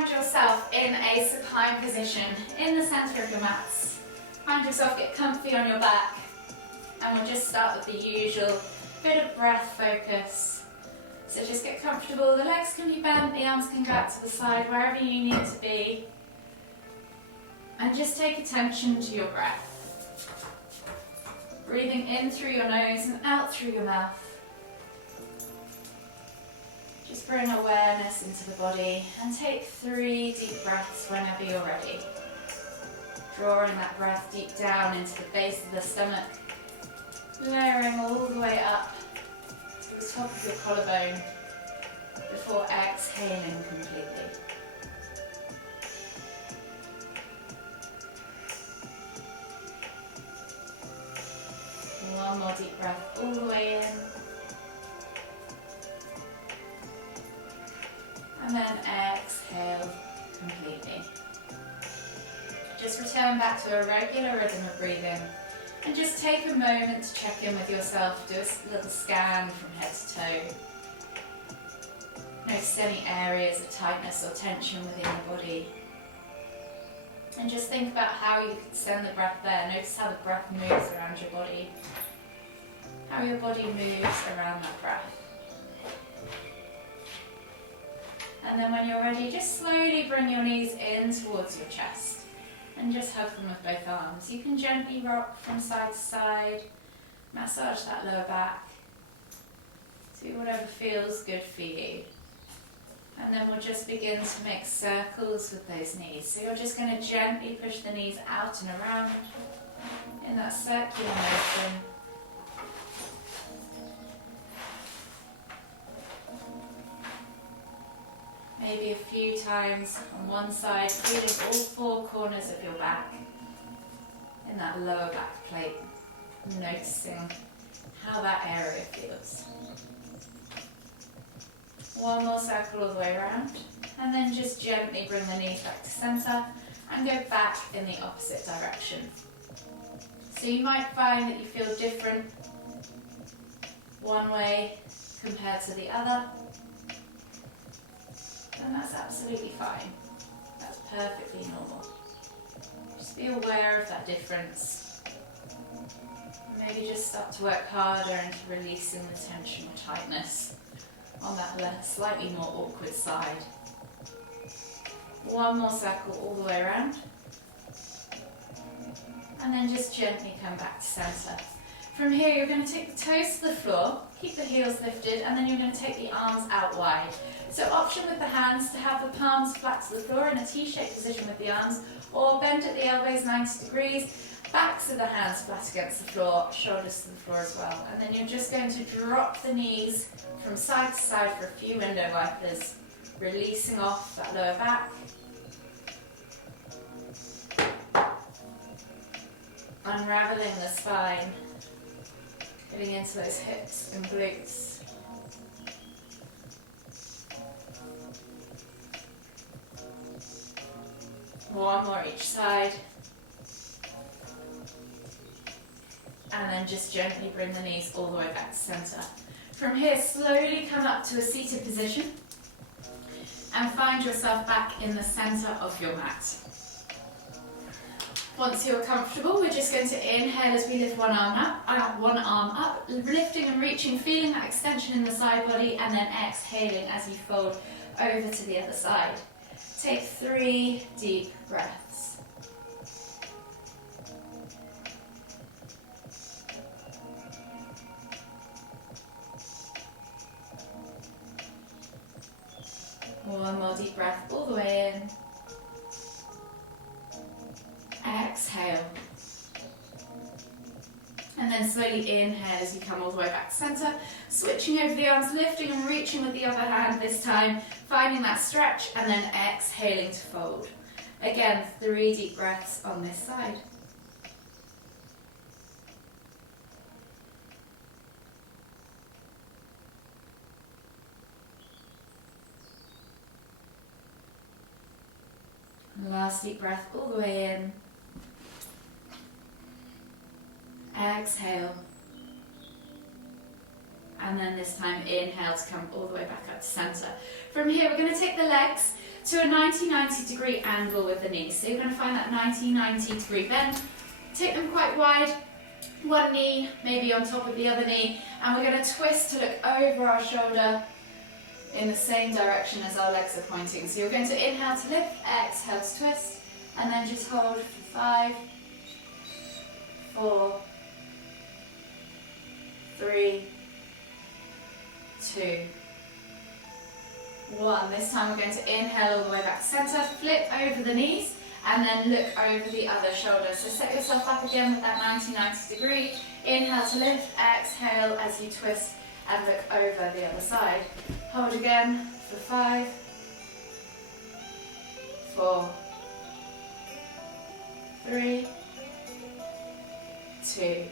find yourself in a supine position in the centre of your mats. Find yourself get comfy on your back, and we'll just start with the usual bit of breath focus. So just get comfortable, the legs can be bent, the arms can go out to the side, wherever you need to be. And just take attention to your breath. Breathing in through your nose and out through your mouth. Just bring awareness into the body and take 3 deep breaths whenever you're ready. Drawing that breath deep down into the base of the stomach, layering all the way up to the top of your collarbone before exhaling completely. One more deep breath all the way in. And then exhale completely. Just return back to a regular rhythm of breathing. And just take a moment to check in with yourself. Do a little scan from head to toe. Notice any areas of tightness or tension within the body. And just think about how you can send the breath there. Notice how the breath moves around your body. How your body moves around that breath. And then when you're ready, just slowly bring your knees in towards your chest. And just hug them with both arms. You can gently rock from side to side. Massage that lower back. Do whatever feels good for you. And then we'll just begin to make circles with those knees. So you're just going to gently push the knees out and around in that circular motion. Maybe a few times on one side, feeling all 4 corners of your back in that lower back plate. Noticing how that area feels. One more circle all the way around, and then just gently bring the knees back to centre and go back in the opposite direction. So you might find that you feel different one way compared to the other, and that's absolutely fine. That's perfectly normal. Just be aware of that difference. Maybe just start to work harder into releasing the tension or tightness on that slightly more awkward side. One more circle all the way around. And then just gently come back to centre. From here you're going to take the toes to the floor, keep the heels lifted, and then you're going to take the arms out wide. So option with the hands to have the palms flat to the floor in a T-shaped position with the arms, or bend at the elbows 90 degrees, backs of the hands flat against the floor, shoulders to the floor as well. And then you're just going to drop the knees from side to side for a few window wipers, releasing off that lower back. Unraveling the spine, getting into those hips and glutes. One more each side. And then just gently bring the knees all the way back to centre. From here, slowly come up to a seated position and find yourself back in the centre of your mat. Once you're comfortable, we're just going to inhale as we lift one arm up, lifting and reaching, feeling that extension in the side body, and then exhaling as you fold over to the other side. Take 3 deep breaths. One more deep breath all the way in. Exhale. And then slowly inhale as you come all the way back to centre. Switching over the arms, lifting and reaching with the other hand this time. Finding that stretch and then exhaling to fold. Again, 3 deep breaths on this side. Last deep breath all the way in. Exhale. And then this time, inhale to come all the way back up to center. From here, we're going to take the legs to a 90-90 degree angle with the knees. So you're going to find that 90-90 degree bend. Take them quite wide. One knee maybe on top of the other knee. And we're going to twist to look over our shoulder in the same direction as our legs are pointing. So you're going to inhale to lift, exhale to twist, and then just hold for 5, 4, 3, 2, 1. This time we're going to inhale all the way back to center, flip over the knees, and then look over the other shoulder. So set yourself up again with that 90-90 degree. Inhale to lift, exhale as you twist and look over the other side. Hold again for 5, 4, 3, 2,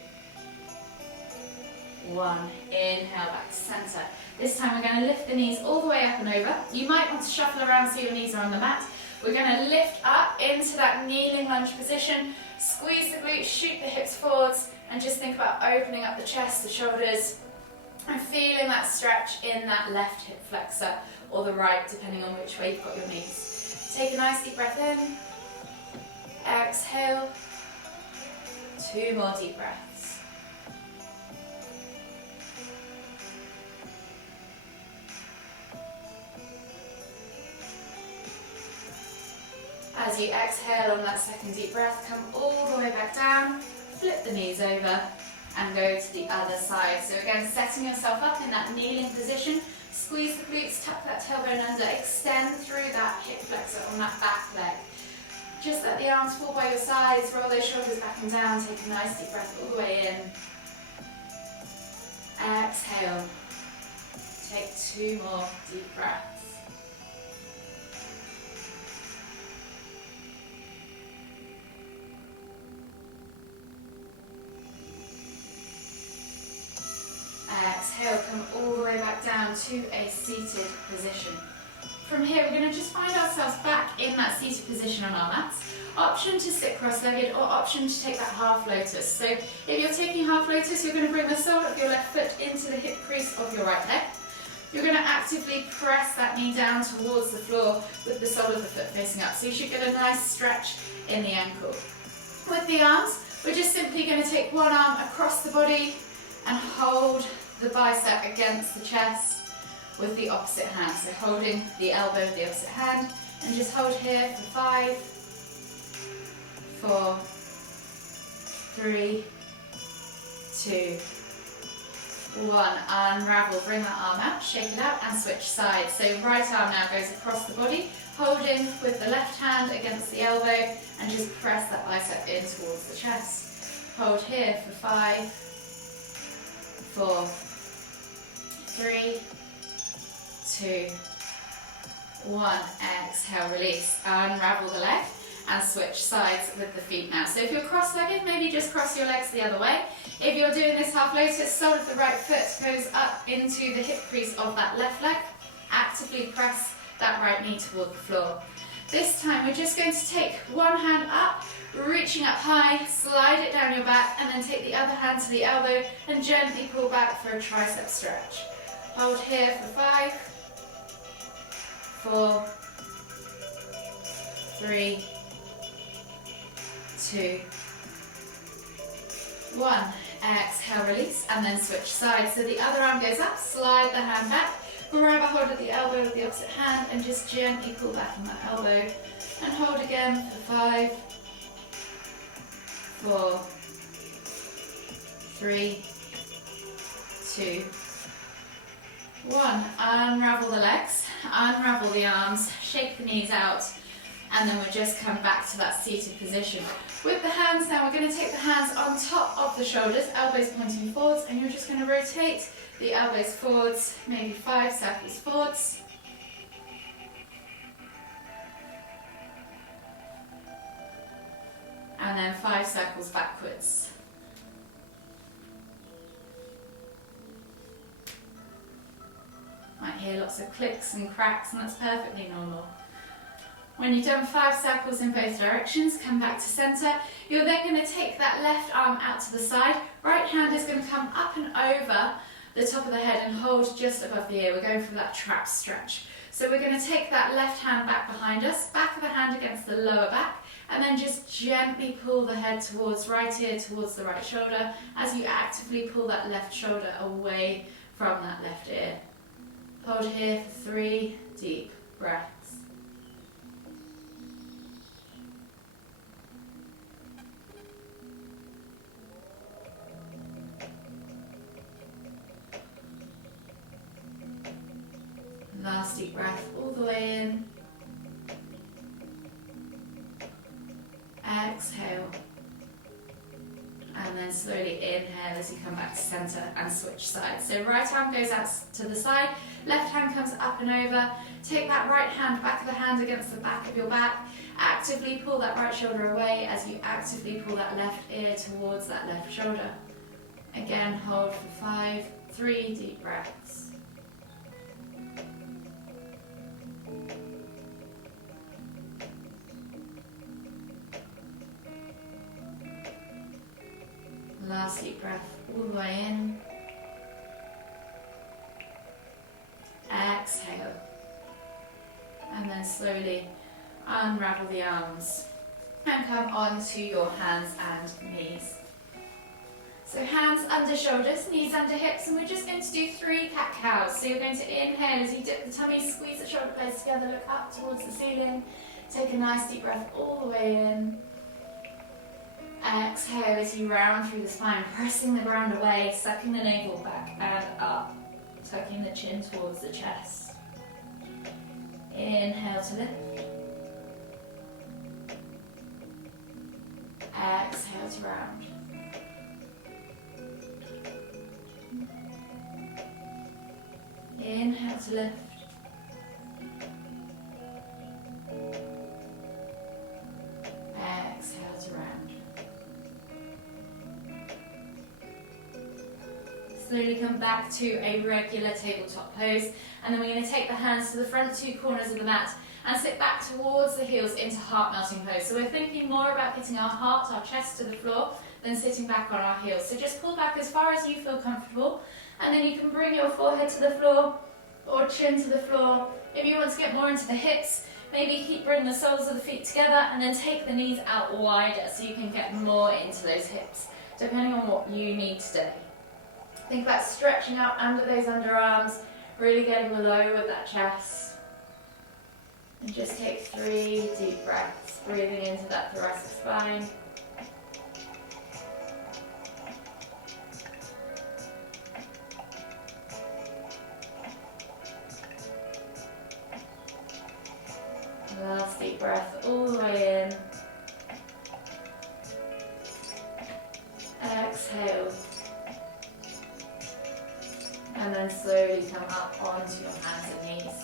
1. Inhale back to center. This time we're going to lift the knees all the way up and over. You might want to shuffle around so your knees are on the mat. We're going to lift up into that kneeling lunge position, squeeze the glutes, shoot the hips forwards, and just think about opening up the chest, the shoulders, and feeling that stretch in that left hip flexor or the right, depending on which way you've got your knees. Take a nice deep breath in. Exhale. 2 more deep breaths. As you exhale on that second deep breath, come all the way back down, flip the knees over, and go to the other side. So again, setting yourself up in that kneeling position, squeeze the glutes, tuck that tailbone under, extend through that hip flexor on that back leg. Just let the arms fall by your sides, roll those shoulders back and down, take a nice deep breath all the way in. Exhale. Take 2 more deep breaths. Exhale, come all the way back down to a seated position. From here, we're going to just find ourselves back in that seated position on our mats. Option to sit cross-legged or option to take that half lotus. So if you're taking half lotus, you're going to bring the sole of your left foot into the hip crease of your right leg. You're going to actively press that knee down towards the floor with the sole of the foot facing up. So you should get a nice stretch in the ankle. With the arms, we're just simply going to take one arm across the body and hold the bicep against the chest with the opposite hand. So holding the elbow with the opposite hand, and just hold here for 5, 4, 3, 2, 1. Unravel, bring that arm out, shake it out and switch sides. So right arm now goes across the body, holding with the left hand against the elbow, and just press that bicep in towards the chest. Hold here for 5, 4, 3, 2, 1. Exhale, release. Unravel the leg and switch sides with the feet now. So if you're cross-legged, maybe just cross your legs the other way. If you're doing this half lotus, sole of the right foot goes up into the hip crease of that left leg. Actively press that right knee toward the floor. This time we're just going to take one hand up, reaching up high, slide it down your back, and then take the other hand to the elbow and gently pull back for a tricep stretch. Hold here for 5, 4, 3, 2, 1. Exhale, release, and then switch sides. So the other arm goes up, slide the hand back, grab a hold of the elbow with the opposite hand, and just gently pull back on that elbow. And hold again for 5, 4, 3, 2, 1. Unravel the legs, unravel the arms, shake the knees out, and then we'll just come back to that seated position. With the hands now, we're going to take the hands on top of the shoulders, elbows pointing forwards, and you're just going to rotate the elbows forwards, maybe 5 circles forwards. And then 5 circles backwards. Might hear lots of clicks and cracks, and that's perfectly normal. When you've done 5 circles in both directions, come back to center. You're then going to take that left arm out to the side. Right hand is going to come up and over the top of the head and hold just above the ear. We're going for that trap stretch. So we're going to take that left hand back behind us, back of the hand against the lower back, and then just gently pull the head towards right ear, towards the right shoulder, as you actively pull that left shoulder away from that left ear. Hold here for 3 deep breaths. Last deep breath all the way in. Exhale. And then slowly inhale as you come back to center and switch sides. So right arm goes out to the side, left hand comes up and over. Take that right hand, back of the hand against the back of your back. Actively pull that right shoulder away as you actively pull that left ear towards that left shoulder. Again, hold for 5, 3 deep breaths. Last deep breath all the way in. Exhale. And then slowly unravel the arms and come onto your hands and knees. So hands under shoulders, knees under hips, and we're just going to do 3 cat-cows. So you're going to inhale as you dip the tummy, squeeze the shoulder blades together, look up towards the ceiling. Take a nice deep breath all the way in. Exhale as you round through the spine, pressing the ground away, sucking the navel back and up, tucking the chin towards the chest. Inhale to lift. Exhale to round. Inhale to lift. Exhale to round. Slowly come back to a regular tabletop pose, and then we're going to take the hands to the front 2 corners of the mat and sit back towards the heels into heart melting pose. So we're thinking more about getting our heart, our chest to the floor than sitting back on our heels. So just pull back as far as you feel comfortable, and then you can bring your forehead to the floor or chin to the floor. If you want to get more into the hips, maybe keep bringing the soles of the feet together and then take the knees out wider so you can get more into those hips, depending on what you need today. Think about stretching out under those underarms, really getting low with that chest. And just take 3 deep breaths, breathing into that thoracic spine. Last deep breath all the way in. Exhale. And then slowly come up onto your hands and knees.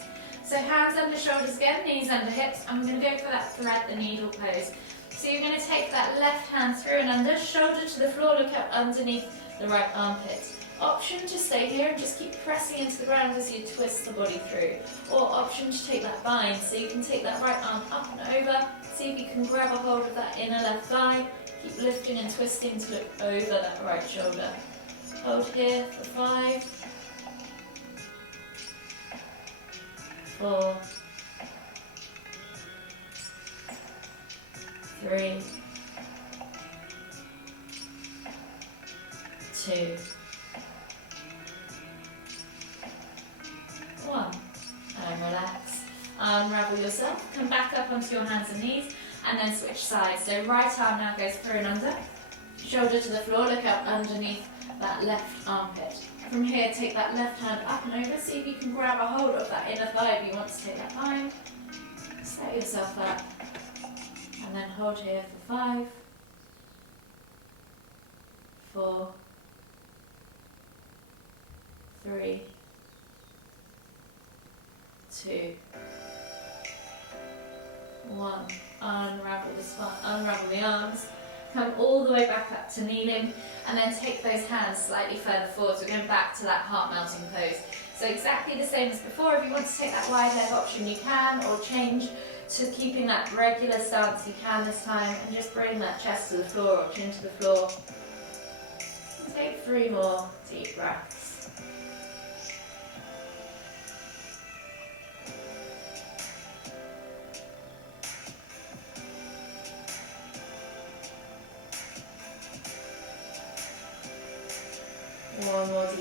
So hands under shoulders again, knees under hips. I'm going to go for that thread the needle pose. So you're going to take that left hand through and under, shoulder to the floor, look up underneath the right armpit. Option to stay here and just keep pressing into the ground as you twist the body through. Or option to take that bind, so you can take that right arm up and over, see if you can grab a hold of that inner left thigh, keep lifting and twisting to look over that right shoulder. Hold here for 5, 4, 3, 2, 1. And relax. Unravel yourself. Come back up onto your hands and knees and then switch sides. So right arm now goes through and under. Shoulder to the floor, look up underneath that left armpit. From here, take that left hand up and over. See if you can grab a hold of that inner thigh if you want to take that bind. Set yourself up. And then hold here for 5, 4, 3, 2, 1. Unravel the spine, unravel the arms. Come all the way back up to kneeling, and then take those hands slightly further forward. So we're going back to that heart melting pose. So exactly the same as before. If you want to take that wide leg option, you can, or change to keeping that regular stance, you can this time, and just bring that chest to the floor or chin to the floor. And take 3 more deep breaths.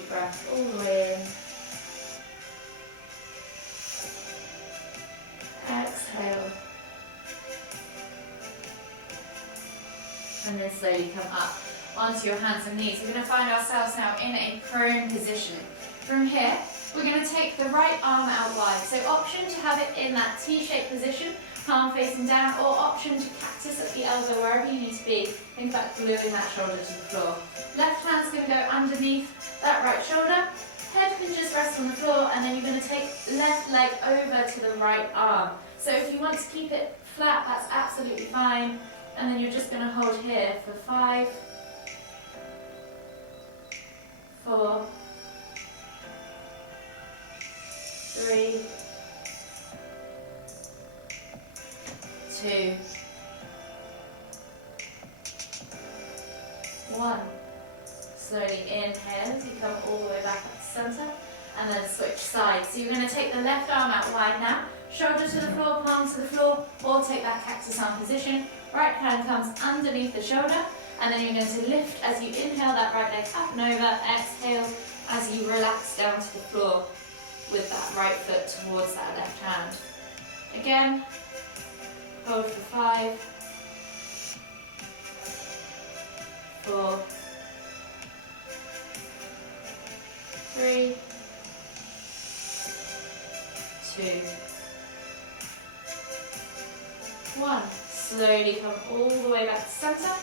deep breath all the way in. Exhale. And then slowly come up onto your hands and knees. We're going to find ourselves now in a prone position. From here, we're going to take the right arm out wide. So option to have it in that T-shaped position, palm facing down, or option to cactus at the elbow, wherever you need to be. Think about gluing that shoulder to the floor. Left hand's going to go underneath that right shoulder. Head can just rest on the floor, and then you're going to take left leg over to the right arm. So if you want to keep it flat, that's absolutely fine. And then you're just going to hold here for 5, 4, 3, 2, 1. Slowly inhale as you come all the way back up to centre, and then switch sides. So you're going to take the left arm out wide now, shoulder to the floor, palm to the floor, or take that cactus arm position. Right hand comes underneath the shoulder, and then you're going to lift as you inhale that right leg up and over, exhale as you relax down to the floor with that right foot towards that left hand. Again, hold for 5, 4, 3, 2, 1. Slowly come all the way back to centre,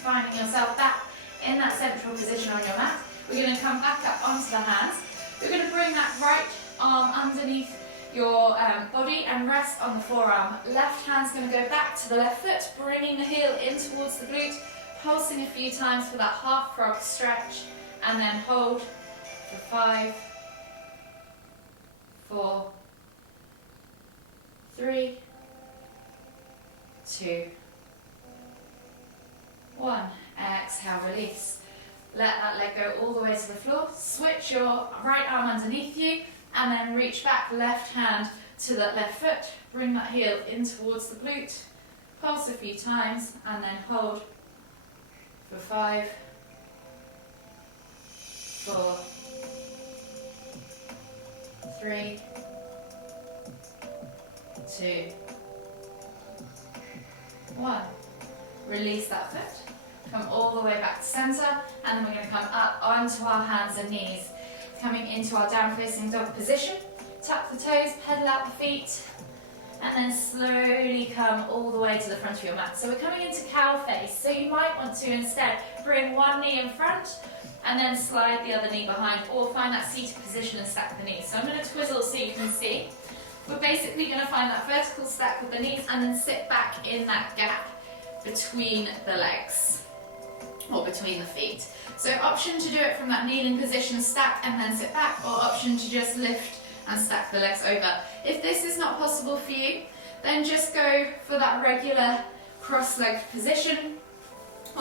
finding yourself back in that central position on your mat. We're going to come back up onto the hands. We're going to bring that right arm underneath your body and rest on the forearm. Left hand's going to go back to the left foot, bringing the heel in towards the glute, pulsing a few times for that half frog stretch, and then hold for 5, 4, 3, 2, 1. Exhale, release. Let that leg go all the way to the floor. Switch your right arm underneath you, and then reach back, left hand to that left foot. Bring that heel in towards the glute. Pulse a few times, and then hold for 5, 4, 3, 2, 1. Release that foot. Come all the way back to centre, and then we're going to come up onto our hands and knees. Coming into our down facing dog position. Tuck the toes, pedal out the feet, and then slowly come all the way to the front of your mat. So we're coming into cow face. So you might want to instead bring one knee in front and then slide the other knee behind, or find that seated position and stack the knees. So I'm going to twizzle so you can see. We're basically going to find that vertical stack with the knees and then sit back in that gap between the legs, or between the feet. So option to do it from that kneeling position, stack and then sit back, or option to just lift and stack the legs over. If this is not possible for you, then just go for that regular cross-legged position,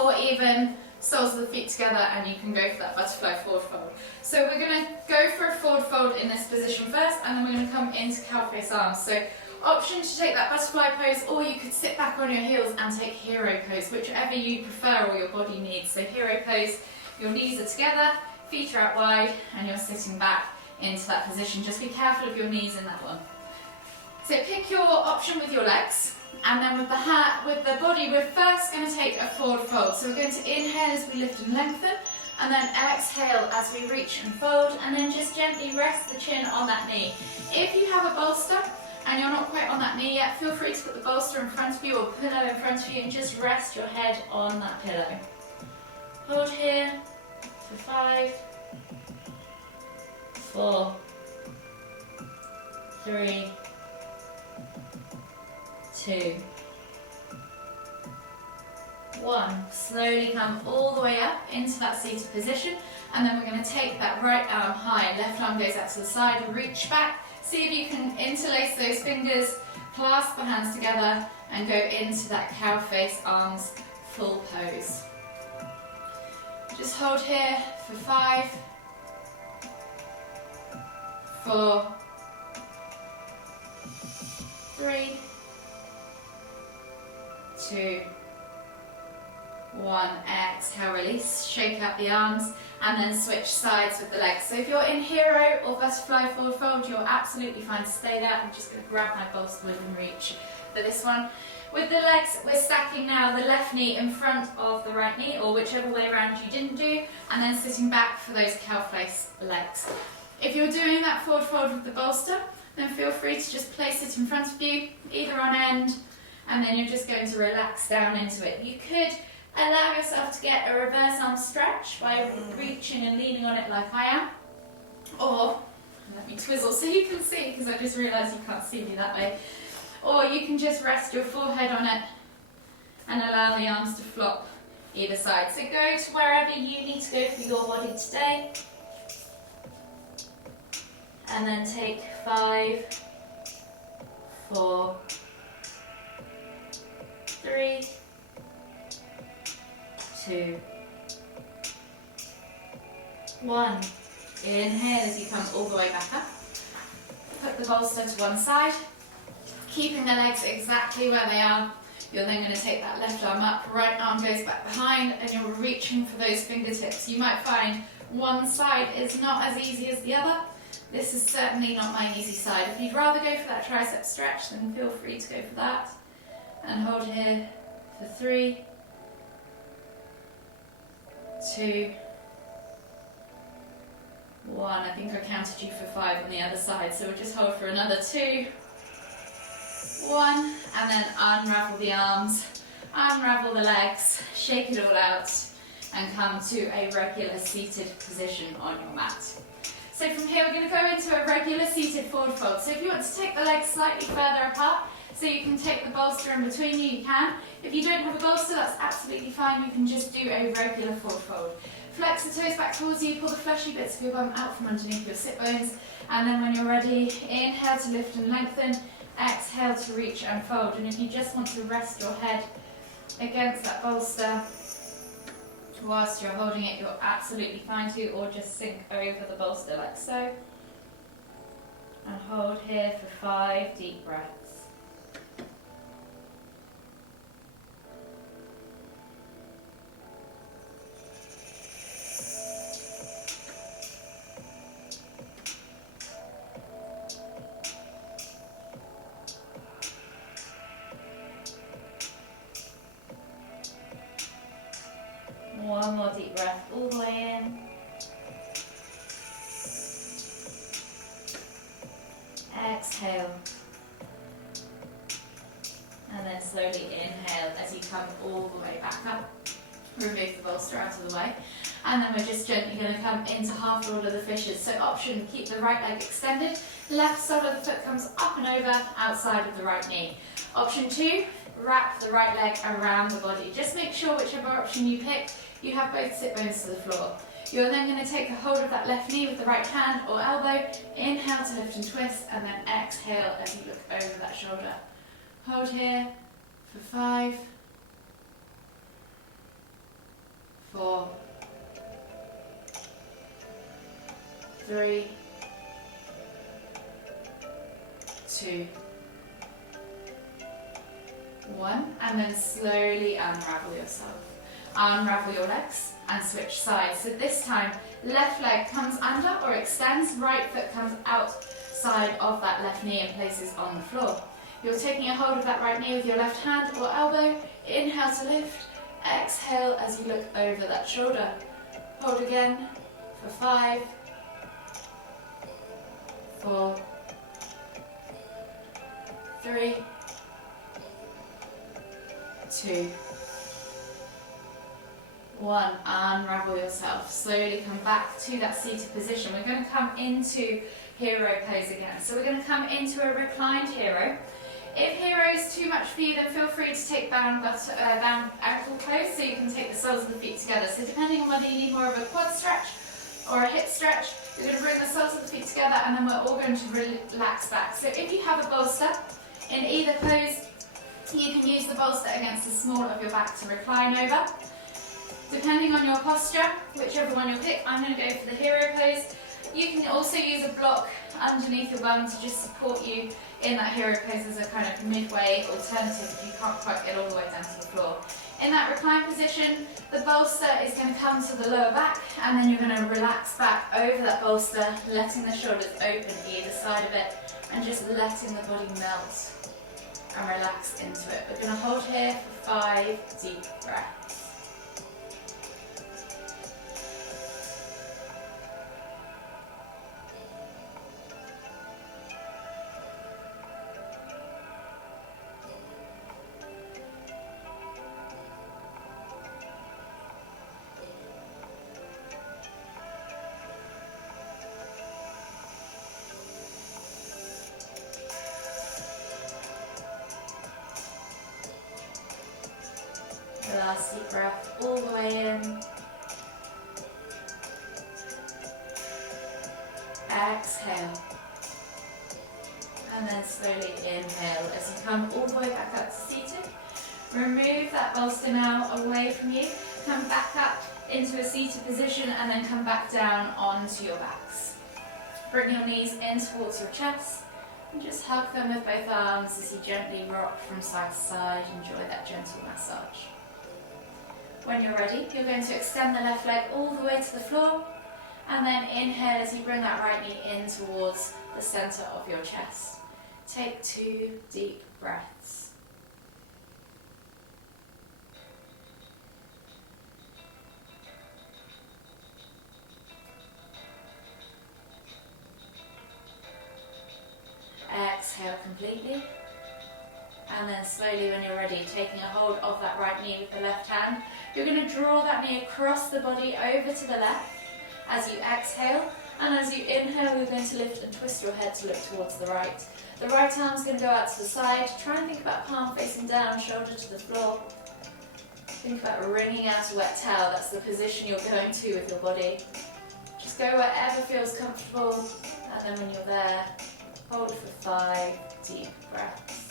or even soles of the feet together, and you can go for that butterfly forward fold. So we're going to go for a forward fold in this position first, and then we're going to come into cow face arms. So option to take that butterfly pose, or you could sit back on your heels and take hero pose, whichever you prefer or your body needs. So hero pose, your knees are together, feet are out wide, and you're sitting back into that position. Just be careful of your knees in that one. So pick your option with your legs, and then with the body, we're first going to take a forward fold. So we're going to inhale as we lift and lengthen, and then exhale as we reach and fold, and then just gently rest the chin on that knee. If you have a bolster and you're not quite on that knee yet, feel free to put the bolster in front of you or pillow in front of you, and just rest your head on that pillow. Hold here for 5, 4, 3, 2, 1. Slowly come all the way up into that seated position, and then we're going to take that right arm high, left arm goes out to the side, reach back, see if you can interlace those fingers, clasp the hands together, and go into that cow face arms full pose. Just hold here for 5, 4, 3, 2, 1, exhale, release, shake out the arms, and then switch sides with the legs. So if you're in hero or butterfly forward fold, you're absolutely fine to stay there. I'm just going to grab my bolster within reach for this one. With the legs, we're stacking now the left knee in front of the right knee, or whichever way around you didn't do, and then sitting back for those cow face legs. If you're doing that forward fold with the bolster, then feel free to just place it in front of you, either on end, and then you're just going to relax down into it. You could allow yourself to get a reverse arm stretch by reaching and leaning on it like I am, or, let me twizzle so you can see, because I just realised you can't see me that way, or you can just rest your forehead on it and allow the arms to flop either side. So go to wherever you need to go for your body today, and then take 5, 4, 3, 2, 1. Inhale as you come all the way back up. Put the bolster to one side, keeping the legs exactly where they are. You're then going to take that left arm up, right arm goes back behind, and you're reaching for those fingertips. You might find one side is not as easy as the other. This is certainly not my easy side. If you'd rather go for that tricep stretch, then feel free to go for that. And hold here for 3, 2, 1. I think I counted you for 5 on the other side, so we'll just hold for another 2, 1, and then unravel the arms, unravel the legs, shake it all out, and come to a regular seated position on your mat. So from here we're going to go into a regular seated forward fold. So if you want to take the legs slightly further apart, so you can take the bolster in between you, you can. If you don't have a bolster, that's absolutely fine. You can just do a regular forward fold. Flex the toes back towards you, pull the fleshy bits of your bum out from underneath your sit bones, and then when you're ready, inhale to lift and lengthen, exhale to reach and fold. And if you just want to rest your head against that bolster whilst you're holding it, you're absolutely fine to, or just sink over the bolster like so. And hold here for 5 deep breaths. One more deep breath all the way in. Exhale. And then slowly inhale as you come all the way back up. Remove the bolster out of the way. And then we're just gently going to come into half roll of the fishes. So option, keep the right leg extended. Left sole of the foot comes up and over outside of the right knee. Option 2, wrap the right leg around the body. Just make sure whichever option you pick, you have both sit bones to the floor. You're then going to take a hold of that left knee with the right hand or elbow. Inhale to lift and twist, and then exhale as you look over that shoulder. Hold here for 5, 4, 3, 2, 1, and then slowly unravel yourself. Unravel your legs and switch sides. So this time, left leg comes under or extends, right foot comes outside of that left knee and places on the floor. You're taking a hold of that right knee with your left hand or elbow. Inhale to lift, exhale as you look over that shoulder. Hold again for 5, 4, 3, 2, 1. Unravel yourself. Slowly come back to that seated position. We're going to come into hero pose again. So we're going to come into a reclined hero. If hero is too much for you, then feel free to take bound ankle pose, so you can take the soles of the feet together. So depending on whether you need more of a quad stretch or a hip stretch, you're going to bring the soles of the feet together, and then we're all going to relax back. So if you have a bolster in either pose, you can use the bolster against the small of your back to recline over. Depending on your posture, whichever one you'll pick, I'm going to go for the hero pose. You can also use a block underneath your bum to just support you in that hero pose as a kind of midway alternative if you can't quite get all the way down to the floor. In that recline position, the bolster is going to come to the lower back, and then you're going to relax back over that bolster, letting the shoulders open either side of it, and just letting the body melt and relax into it. We're going to hold here for 5 deep breaths. Last deep breath all the way in. Exhale. And then slowly inhale as you come all the way back up to seated. Remove that bolster now away from you. Come back up into a seated position and then come back down onto your backs. Bring your knees in towards your chest and just hug them with both arms as you gently rock from side to side. Enjoy that gentle massage. When you're ready, you're going to extend the left leg all the way to the floor, and then inhale as you bring that right knee in towards the center of your chest. Take 2 deep breaths. Exhale completely. And then slowly, when you're ready, taking a hold of that right knee with the left hand, you're going to draw that knee across the body over to the left as you exhale. And as you inhale, you're going to lift and twist your head to look towards the right. The right arm's going to go out to the side. Try and think about palm facing down, shoulder to the floor. Think about wringing out a wet towel. That's the position you're going to with your body. Just go wherever feels comfortable. And then when you're there, hold for 5 deep breaths.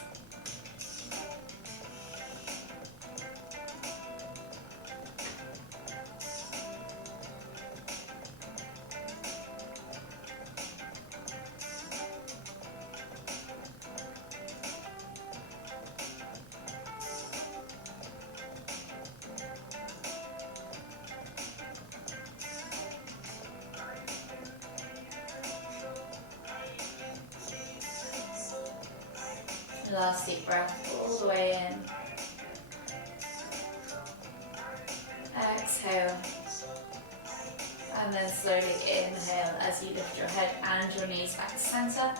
Last deep breath all the way in. Exhale. And then slowly inhale as you lift your head and your knees back to center.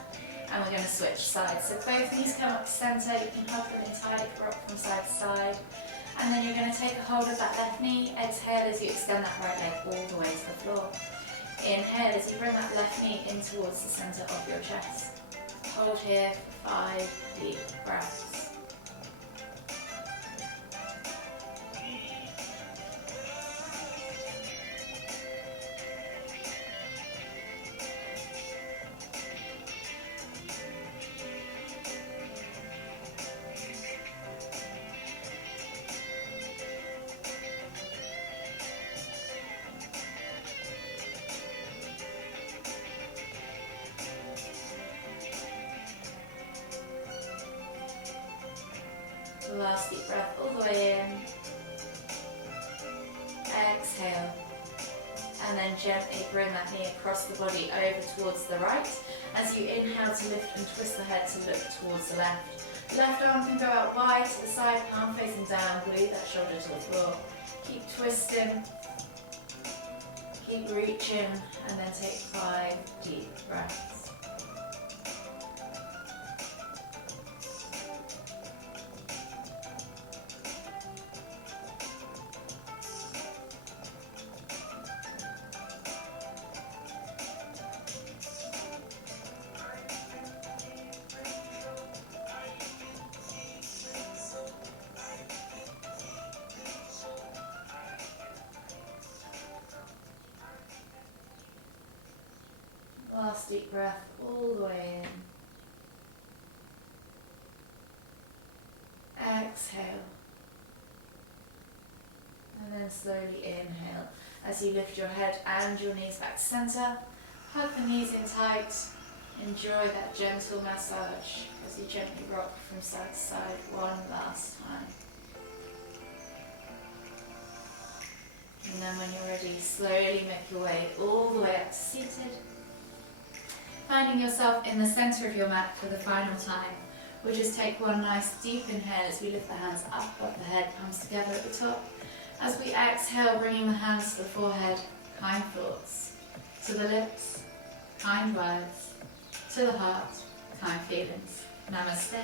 And we're going to switch sides. So both knees come up to center. You can hug them entirely, rock from side to side. And then you're going to take a hold of that left knee. Exhale as you extend that right leg all the way to the floor. Inhale as you bring that left knee in towards the center of your chest. Hold here for 5 deep breaths. Last deep breath all the way in. Exhale. And then gently bring that knee across the body over towards the right. As you inhale to lift and twist the head to look towards the left. Left arm can go out wide to the side, palm facing down, glue that shoulder to the floor. Keep twisting. Keep reaching. And then take 5 deep breaths. Last deep breath all the way in. Exhale. And then slowly inhale as you lift your head and your knees back to center. Hug the knees in tight. Enjoy that gentle massage as you gently rock from side to side one last time. And then when you're ready, slowly make your way all the way up to seated. Finding yourself in the center of your mat for the final time. We'll just take one nice deep inhale as we lift the hands up above the head, palms together at the top. As we exhale, bringing the hands to the forehead, kind thoughts. To the lips, kind words. To the heart, kind feelings. Namaste.